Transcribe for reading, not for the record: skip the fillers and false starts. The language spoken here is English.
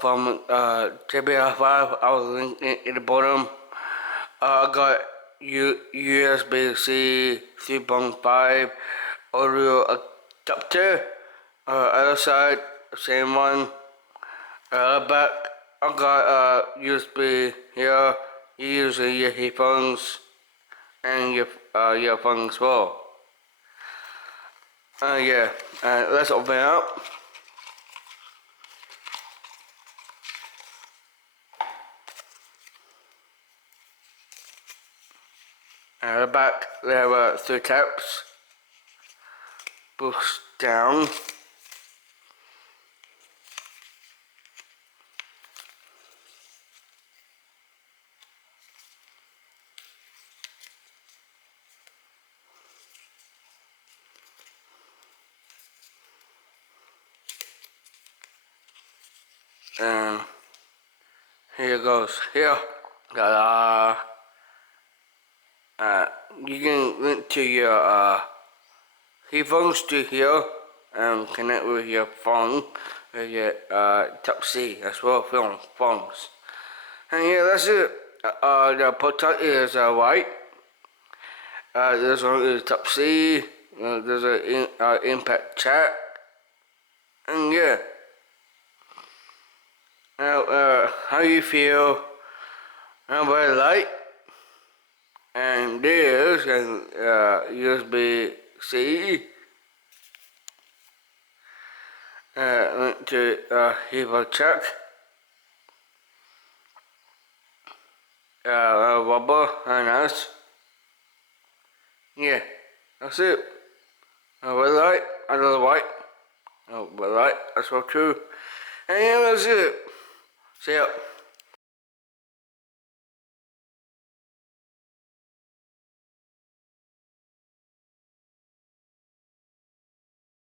from JBL5. I will link it in the bottom. I got USB-C 3.5 audio adapter. Other side, same one. Back, I got USB here. You use your headphones and your phone as well. Yeah, let's open it up. The back, they have 3 tabs. Push down. And here goes. Here. Ta-da. You can link to your headphones to here and connect with your phone with your Type-C as well, phones. And yeah, that's it. The protect is white. This one is Type-C. There's an impact chat. And yeah. Now, how you feel? I'm very light. And there's an USB-C link to Hevo check. Rubber and nice. Yeah, that's it. Red light, another white. Oh, red light, that's all true. And yeah, that's it. See ya.